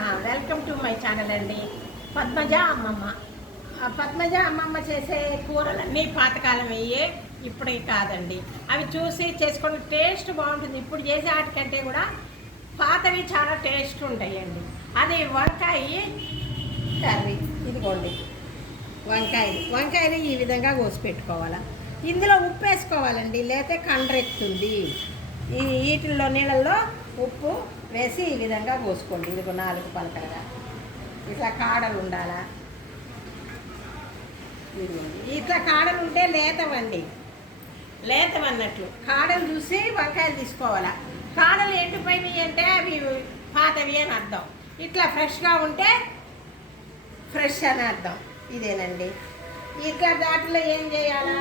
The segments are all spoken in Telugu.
వెల్కమ్ టు మై ఛానల్ అండి. పద్మజ అమ్మమ్మ. ఆ పద్మజ అమ్మమ్మ చేసే కూరలన్నీ పాతకాలం అయ్యే ఇప్పుడే కాదండి. అవి చూసి చేసుకున్న టేస్ట్ బాగుంటుంది. ఇప్పుడు చేసే వాటికంటే కూడా పాతవి చాలా టేస్ట్ ఉంటాయండి. అది వంకాయ కర్రీ. ఇదిగోండి. వంకాయలు. వంకాయలు ఈ విధంగా కోసి పెట్టుకోవాలా. ఇందులో ఉప్పు వేసుకోవాలండి. లేకపోతే కండ్రెక్కుతుంది ఈ వీటిల్లో నీళ్ళల్లో ఉప్పు వేసి ఈ విధంగా కోసుకోండి. ఇదిగో నాలుగు పలకలుగా. ఇట్లా కాడలు ఉండాలా? ఇట్లా కాడలు ఉంటే లేతవండి. లేతవన్నట్లు. కాడలు చూసి వంకాయలు తీసుకోవాలా? కాడలు ఎండిపోయినాయి అంటే అవి పాతవి అని అర్థం. ఇట్లా ఫ్రెష్గా ఉంటే ఫ్రెష్ అని అర్థం. ఇదేనండి. ఇట్లా దాటిలో ఏం చేయాలా?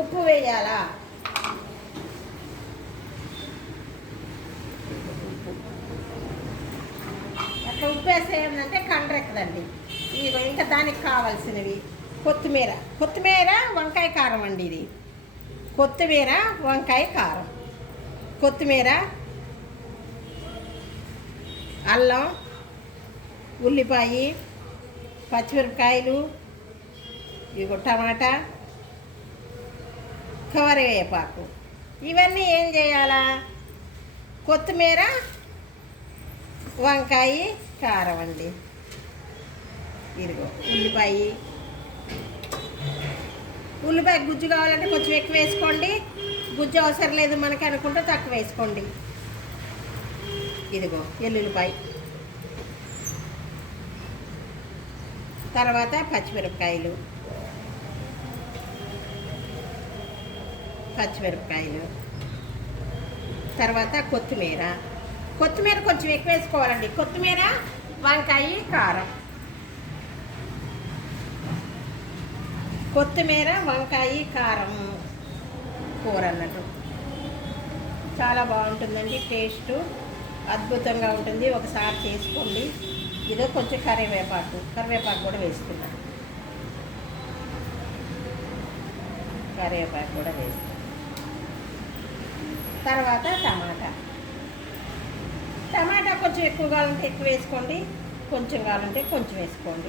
ఉప్పు వేయాలా ఉప్పు. అట్లా ఉప్పు వేస్తే ఏంటంటే కండ్రెక్కదండి. ఇదిగో ఇంకా దానికి కావాల్సినవి కొత్తిమీర. కొత్తిమీర వంకాయ కారం అండి ఇది. కొత్తిమీర వంకాయ కారం. కొత్తిమీర అల్లం ఉల్లిపాయ పచ్చిమిరపకాయలు ఇగో టమాటా కవరవేపాకు ఇవన్నీ ఏం చేయాలా? కొత్తిమీర వంకాయ కారం అండి. ఇదిగో ఉల్లిపాయ. ఉల్లిపాయ గుజ్జు కావాలంటే కొంచెం ఎక్కువ వేసుకోండి. గుజ్జు అవసరం లేదు మనకి అనుకుంటే తక్కువ వేసుకోండి. ఇదిగో ఎల్లుల్లిపాయ. తర్వాత పచ్చిమిరపకాయలు. పచ్చిమిరపకాయలు. తర్వాత కొత్తిమీర. కొత్తిమీర కొంచెం ఎక్కువ వేసుకోవాలండి. కొత్తిమీర వంకాయ కారం. కొత్తిమీర వంకాయ కారం కూర అన్నట్టు. చాలా బాగుంటుందండి టేస్ట్. అద్భుతంగా ఉంటుంది. ఒకసారి చేసుకోండి. ఇదో కొంచెం కరివేపాకు. కరివేపాకు కూడా వేసుకున్నాను కరివేపాకు కూడా వేసుకున్నాను తర్వాత టమాటా. టమాటా కొంచెం ఎక్కువ కావాలంటే ఎక్కువ వేసుకోండి కొంచెం కావాలంటే కొంచెం వేసుకోండి.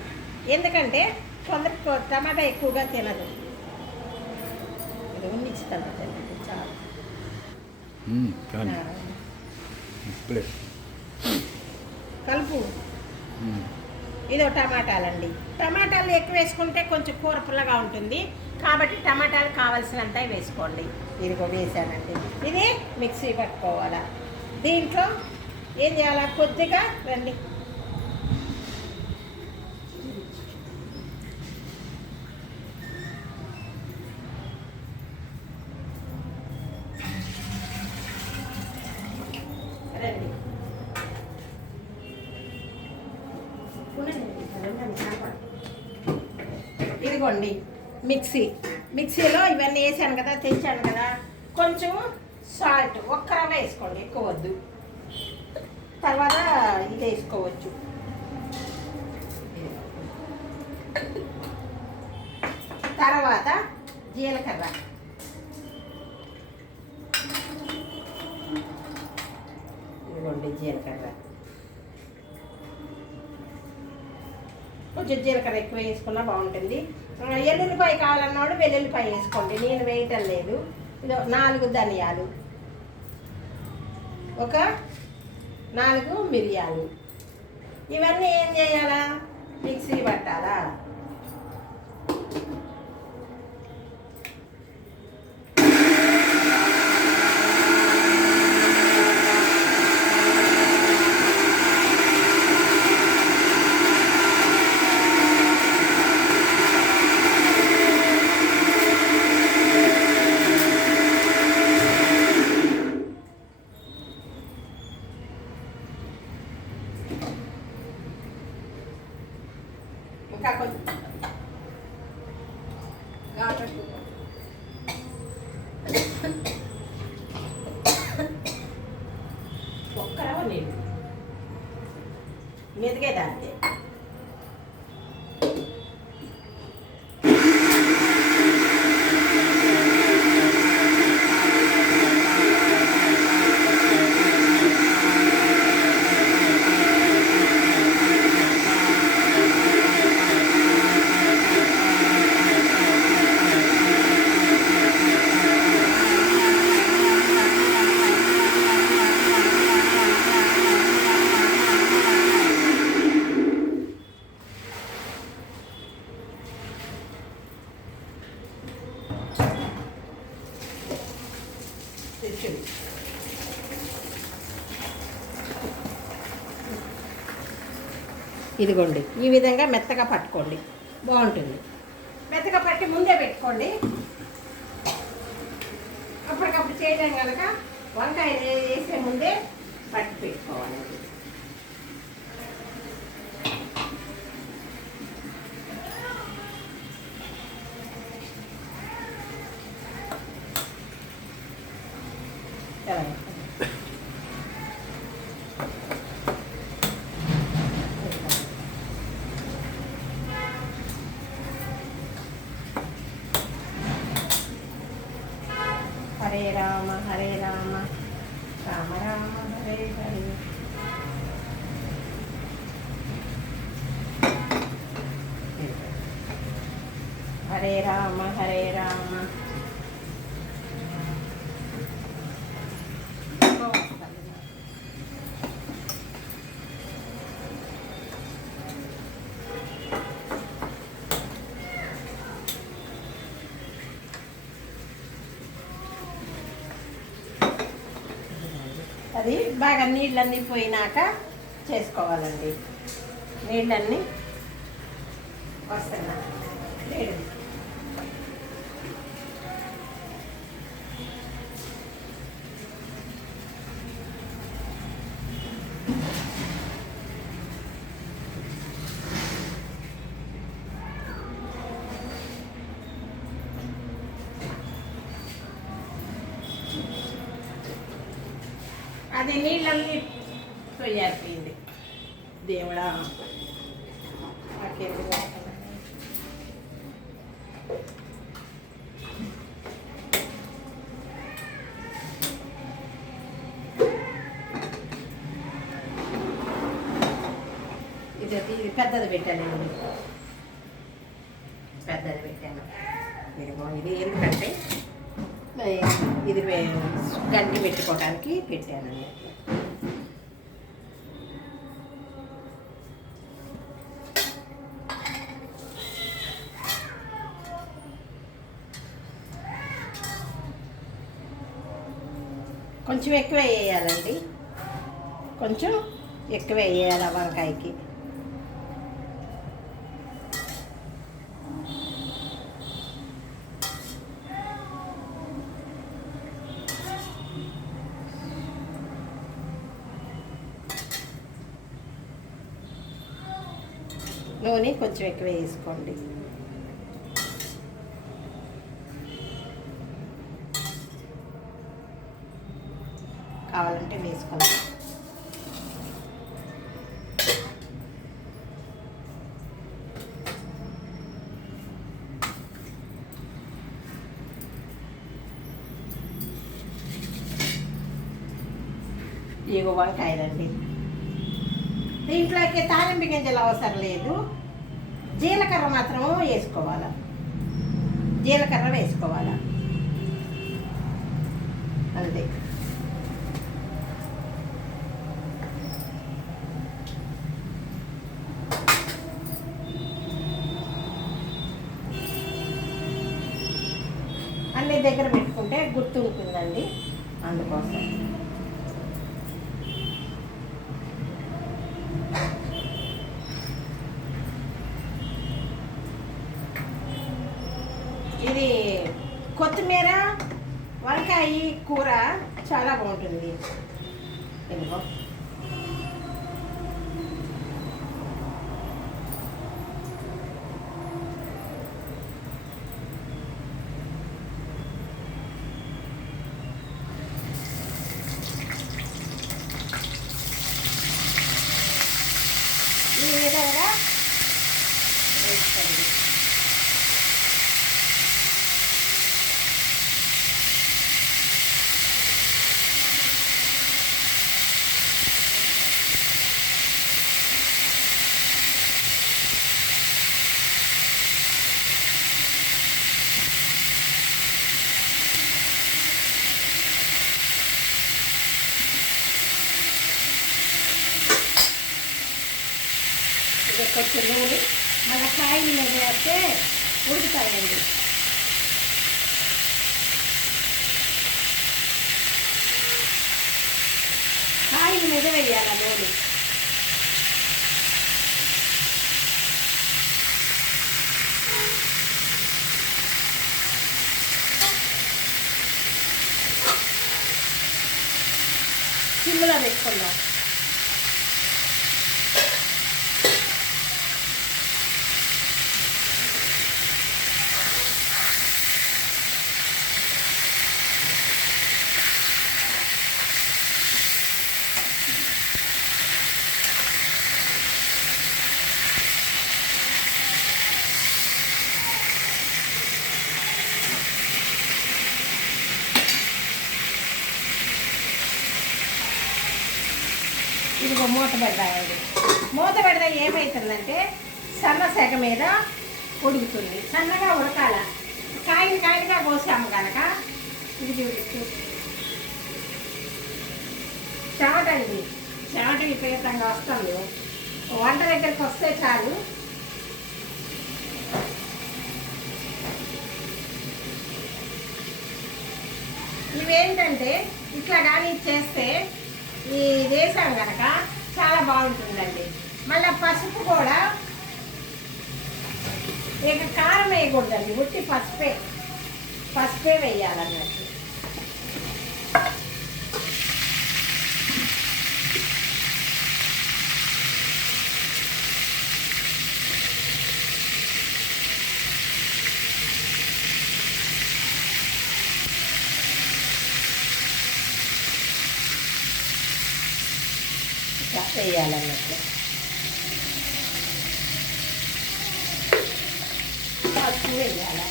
ఎందుకంటే కొందరికి కొ- టమాటా ఎక్కువగా తినదు. ఉన్నిచ్చితాను తినండి చాలా. కలుపు. ఇదో టమాటాలండి. టమాటాలు ఎక్కువ వేసుకుంటే కొంచెం కూర పుల్లగా ఉంటుంది. కాబట్టి టమాటాలు కావాల్సినంత వేసుకోండి. ఇది కూడా వేసానండి. ఇది మిక్సీ పట్టుకోవాలా. దీంట్లో ఏం చేయాలా? కొద్దిగా రండి. రండి. ఇదిగోండి మిక్సీ. మిక్సీలో ఇవన్నీ వేసాను కదా తెచ్చాను కదా. కొంచెం సాల్ట్ ఒక్కరాగా వేసుకోండి ఎక్కువ వద్దు. తర్వాత ఇది వేసుకోవచ్చు. తర్వాత జీలకర్ర. ఇదిగోండి జీలకర్ర. కొంచెం జీలకర్ర ఎక్కువ వేసుకున్నా బాగుంటుంది. ఎల్లుల్లిపాయ కావాలన్నవాడు వెల్లుల్లిపాయ వేసుకోండి. నేను వేయటం లేదు. ఇది నాలుగు ధనియాలు. ఒక నాలుగు మిరియాలు. ఇవన్నీ ఏం చేయాలా? మిక్సీ పట్టాలా ఇంకా కొంచెం ఘాటు. ఒక్క రవ్వ నీళ్ళు మెదిగేది అంతే ఇదిగోండి ఈ విధంగా మెత్తగా పట్టుకోండి. బాగుంటుంది. మెత్తగా పట్టి ముందే పెట్టుకోండి. అప్పటికప్పుడు చేయడం కనుక వంకాయ వేసే ముందే పట్టి పెట్టుకోవాలండి సరే. హరే రామ హరే రామ రామ రామ హరే హరే హరే రామ హరే రామ. అది బాగా నీళ్ళన్నీ పోయినాక చేసుకోవాలండి. నీళ్ళన్నీ ఇది ఇది పెద్దది పెట్టానండి పెద్దది పెట్టాను. ఇదిగో ఇది ఎందుకంటే ఇది గంటి పెట్టుకోవడానికి పెట్టానండి కొంచెం ఎక్కువ వేయాలండి. కొంచెం ఎక్కువ వేయాలి వంకాయకి. నూనె కొంచెం ఎక్కువ వేసుకోండి కావాలంటే వేసుకోండి ఇగో వంకాయలండి దీంట్లోకి తాలింపు గింజలు అవసరం లేదు. జీలకర్ర మాత్రం వేసుకోవాలి? జీలకర్ర వేసుకోవాలా? అంతే. అన్ని దగ్గర పెట్టుకుంటే గుర్తుంటుందండి. అందుకోసం ఇది కొత్తిమీర వంకాయ కూర చాలా బాగుంటుంది. ఇదిగో. సిమ్లో పెట్టుకుందాం మీద ఉడుకుతుంది. సన్నగా ఉడకాల. కాయలు కాయలుగా కోసాము కనుక ఇది చూడు. చెమటండి చెమట విపరీతంగా వస్తుంది. వంట దగ్గరికి వస్తే చాలు. ఇవేంటంటే ఇట్లా కానీ చేస్తే ఈ వేసాం కనుక చాలా బాగుంటుందండి. మళ్ళీ పసుపు కూడా ఇక కారం వేయకూడదండి ఉట్టి పసుపే. పసుపే వేయాలన్నట్టు. ఇట్లా పసుపు వేయాలి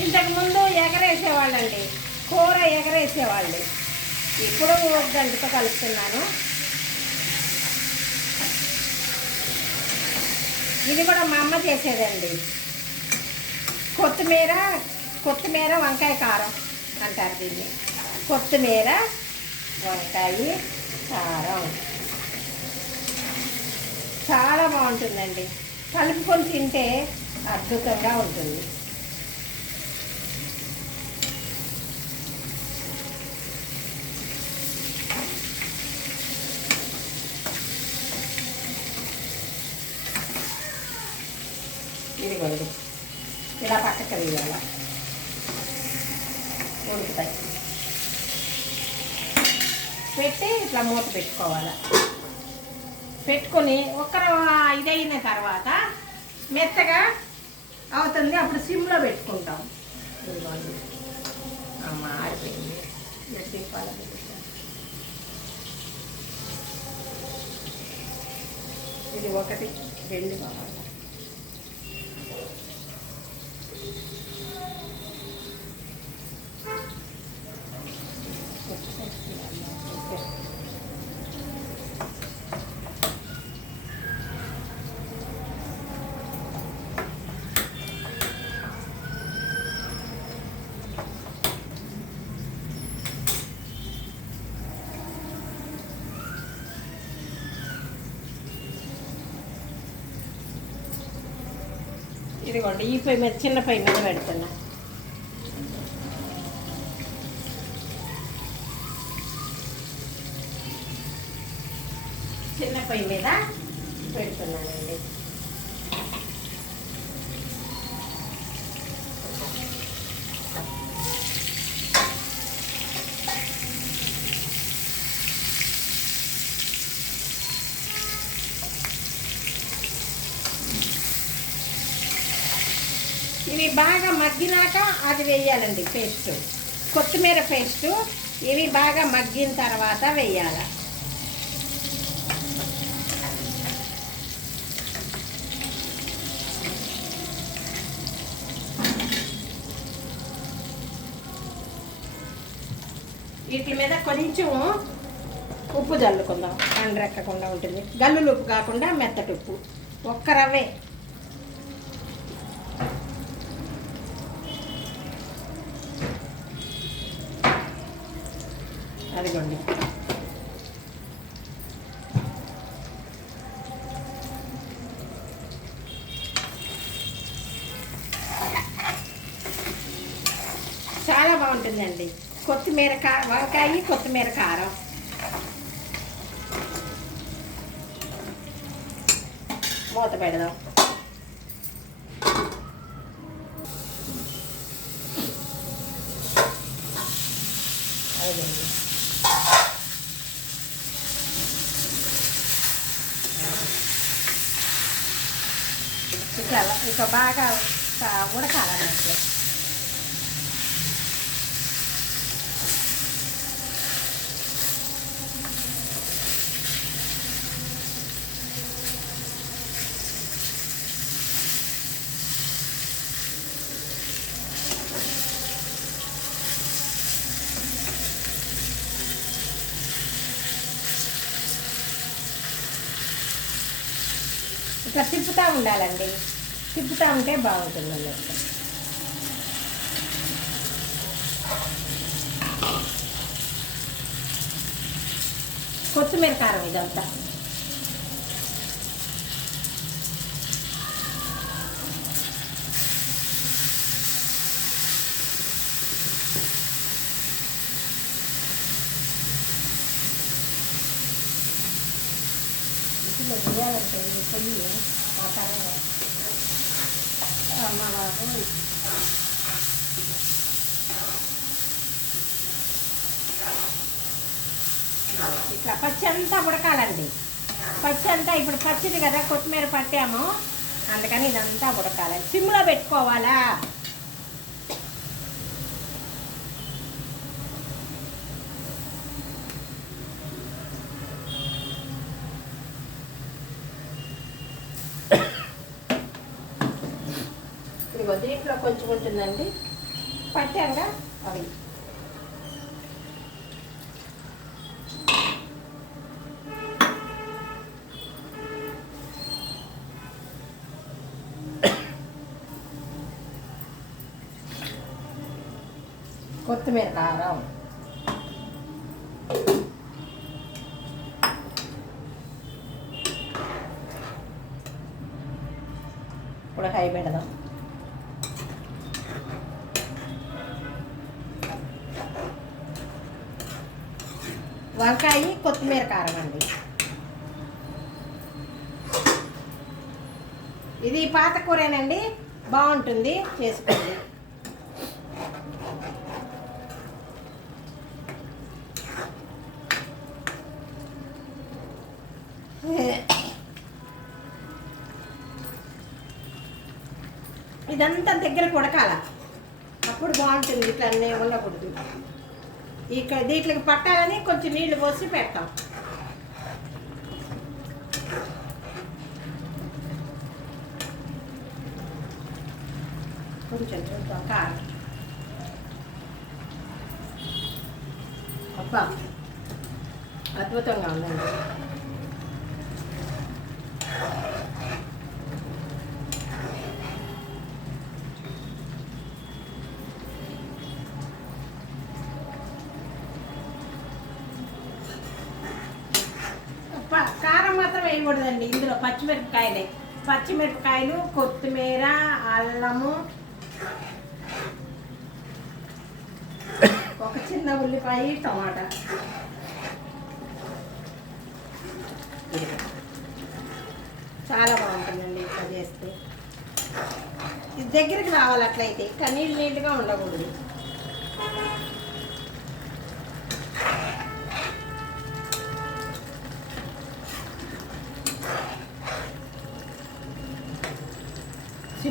ఇంతకు ముందు ఎగరేసేవాళ్ళండి. కూర ఎగరేసేవాళ్ళు. ఇప్పుడు గంటతో కలుపుతున్నాను. ఇది కూడా మా అమ్మ చేసేదండి. కొత్తిమీర కొత్తిమీర వంకాయ కారం. అంటారు దీన్ని. కొత్తిమీర వంకాయ కారం. చాలా బాగుంటుందండి. కలుపుకొని తింటే అద్భుతంగా ఉంటుంది. ఇదిగోండి. ఇలా పక్కకు వేయాలి ఉడుకుతాయి పెట్టి పెట్టుకోవాలి? పెట్టుకొని ఒక్క ఇదైన తర్వాత మెత్తగా అవుతుంది అప్పుడు సిమ్లో పెట్టుకుంటాం. అమ్మ ఆరిపోయింది. గట్టి పాల ఇది ఒకటి రెండు కావాలి ఇదిగోండి ఈ పొయ్యి మీద చిన్న పొయ్యి మీద పెడుతున్నా చిన్న పొయ్యి మీద పెడుతున్నానండి ఇవి బాగా మగ్గినాక అది వేయాలండి పేస్ట్. కొత్తిమీర పేస్ట్ ఇవి బాగా మగ్గిన తర్వాత వేయాలి. వీటి మీద కొంచెం ఉప్పు చల్లుకుందాం పండ్రెక్కకుండా ఉంటుంది. గల్లులు ఉప్పు కాకుండా మెత్తటి ఉప్పు. ఒక్క రవ్వే. ఉంటుందండి బాగుంటుందండి. కొత్తిమీర కా వంకాయ కొత్తిమీర కారం. మూత పెడదాం. అదండి ఇక బాగా కా- ఉడకాలన్నట్టు ఇట్లా తిప్పుతూ ఉండాలండి. తిప్పుతూ ఉంటే బాగుంటుంది అన్నట్టు. కొత్తిమీర కారం ఇదంతా ఇంట్లో వేయాలంటే ఈ పొయ్యి ఆ కారంగా అమ్మ బాబు ఇట్లా పచ్చి అంతా ఉడకాలండి పచ్చి అంతా ఇప్పుడు పచ్చిది కదా కొత్తిమీర పట్టాము. అందుకని ఇదంతా ఉడకాలి. సిమ్లో పెట్టుకోవాలా? ఇదిగో దీంట్లో కొంచెం ఉంటుందండి. పట్టాక కొత్తిమీర కారం ఇప్పుడు హై పెడదాం. వంకాయ కొత్తిమీర కారం అండి. ఇది పాత కూరేనండి. బాగుంటుంది. చేసుకోండి. దగ్గరకు ఉడకాల అప్పుడు బాగుంటుంది ఇట్లా అన్నీ ఉండకూడదు. ఇక్కడ దీంట్లోకి పట్టాలని కొంచెం నీళ్ళు పోసి పెడతాం. కొంచెం చూద్దాం కారం. అబ్బా అద్భుతంగా ఉందండి ప- కారం మాత్రం వేయకూడదండి ఇందులో పచ్చిమిరపకాయలే. పచ్చిమిరపకాయలు కొత్తిమీర అల్లము. ఒక చిన్న ఉల్లిపాయ టమాటా. చాలా బాగుంటుందండి ఇట్లా చేస్తే ఇది దగ్గరికి రావాలి అట్లయితే ఇట్లా నీట్గా నీళ్ళుగా ఉండకూడదు.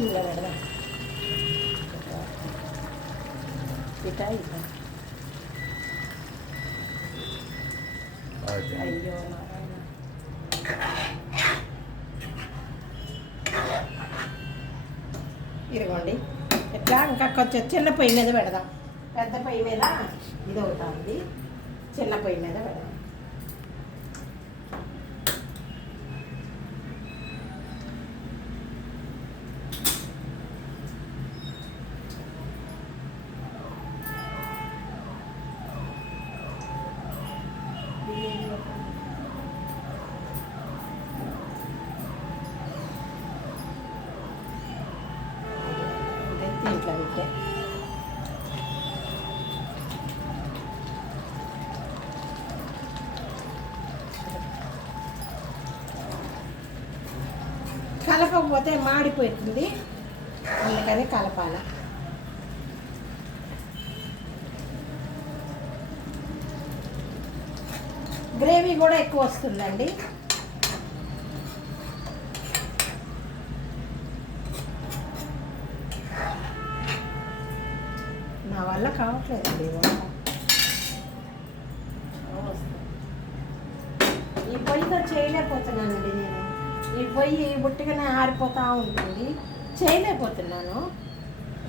సిమ్లో పెడదాం ఇటా ఇటా అది. అయ్యో నారాయణ. ఇదిగోండి ఇట్లా ఇంకా కొంచెం చిన్న పొయ్యి మీద పెడదాం పెద్ద పొయ్యి మీద ఇది అవుతుంది కలపకపోతే మాడిపోతుంది. అందుకని కలపాల. గ్రేవీ కూడా ఎక్కువ వస్తుందండి. ఉంటుంది. చేయలేకపోతున్నాను.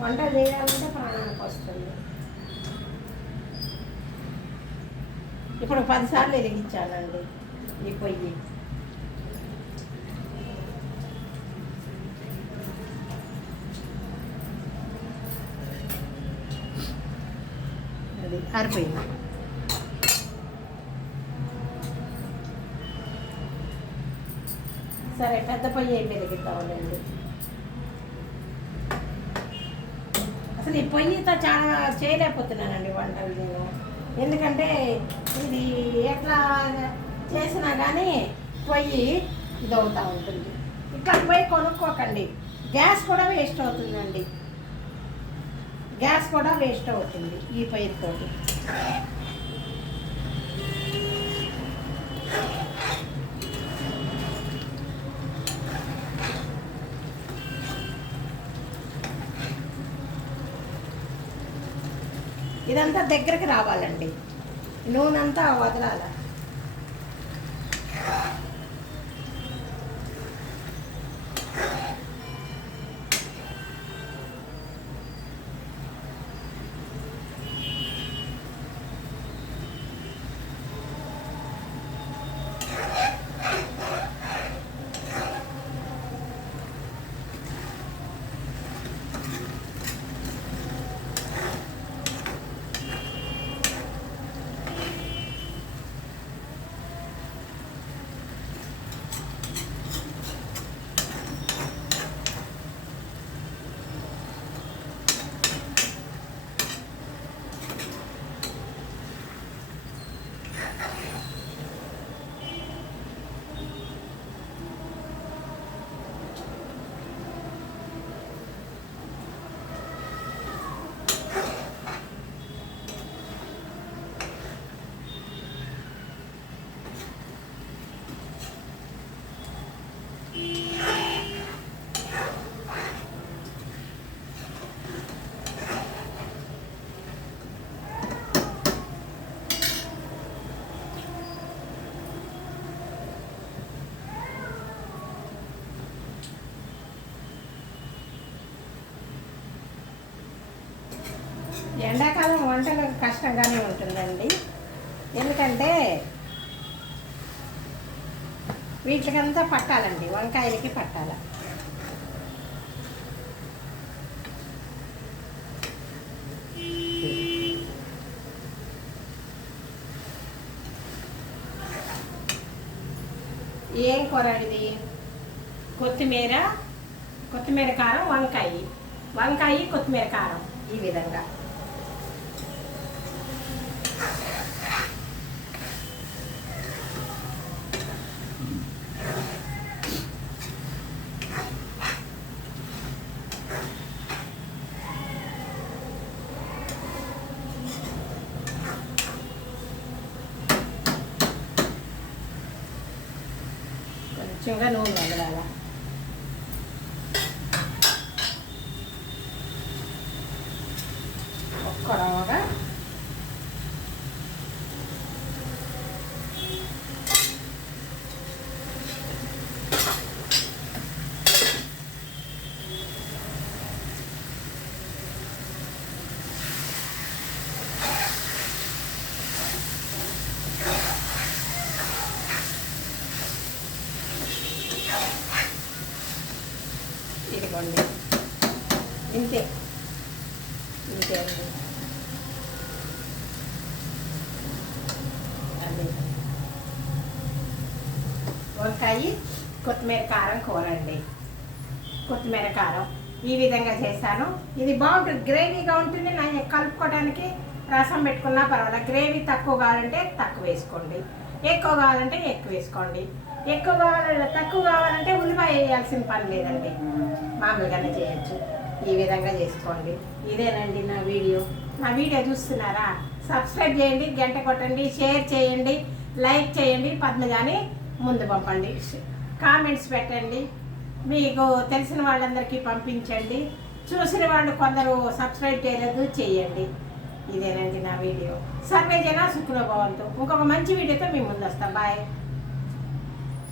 వంట చేయాలంటే ప్రాణానికి వస్తుంది. ఇప్పుడు పదిసార్లు వెలిగించానండి ఈ పొయ్యి. అది ఆరిపోయింది. సరే పెద్ద పొయ్యి ఏం అసలు ఈ పొయ్యితో చాలా చేయలేకపోతున్నానండి వంటలు నేను. ఎందుకంటే ఇది ఎట్లా చేసినా కానీ పొయ్యి ఇది అవుతూ ఉంటుంది. ఇక్కడ పోయి కొనుక్కోకండి. గ్యాస్ కూడా వేస్ట్ అవుతుందండి. గ్యాస్ కూడా వేస్ట్ అవుతుంది ఈ పొయ్యితోటి. ఇదంతా దగ్గరికి రావాలండి. నూనె అంతా వదలాల. ఎండాకాలం వంటలు కష్టంగానే ఉంటుందండి. ఎందుకంటే వీటికంతా పట్టాలండి వంకాయలకి పట్టాల. ఏం కూర ఇది? కొత్తిమీర కొత్తిమీర కారం వంకాయ. వంకాయ కొత్తిమీర కారం ఈ విధంగా. కొంచెంగా నూనె వదలాల ఒక్కడవగా ఇదిగోండి ఇంతే ఇంతే అండి అది వంకాయ కొత్తిమీర కారం కూర అండి కొత్తిమీర కారం ఈ విధంగా చేశాను. ఇది బాగుంటుంది. గ్రేవీగా ఉంటుంది. నా కలుపుకోవడానికి రసం పెట్టుకున్నా పర్వాలేదు. గ్రేవీ తక్కువ కావాలంటే తక్కువ వేసుకోండి. ఎక్కువ కావాలంటే ఎక్కువ వేసుకోండి. ఎక్కువ కావాలంటే తక్కువ కావాలంటే ఉల్లిపాయ వేయాల్సిన పని లేదండి. మామూలుగానే చేయొచ్చు. ఈ విధంగా చేసుకోండి. ఇదేనండి నా వీడియో. నా వీడియో చూస్తున్నారా? సబ్స్క్రైబ్ చేయండి గంట కొట్టండి షేర్ చేయండి లైక్ చేయండి. పద్మజాని ముందు పంపండి. కామెంట్స్ పెట్టండి. మీకు తెలిసిన వాళ్ళందరికీ పంపించండి. చూసిన వాళ్ళు కొందరు సబ్స్క్రైబ్ చేయలేదు చేయండి. ఇదేనండి నా వీడియో. సర్వే జనా సుఖలో భవంతు. ఇంకొక మంచి వీడియోతో మీ ముందు వస్తాం బాయ్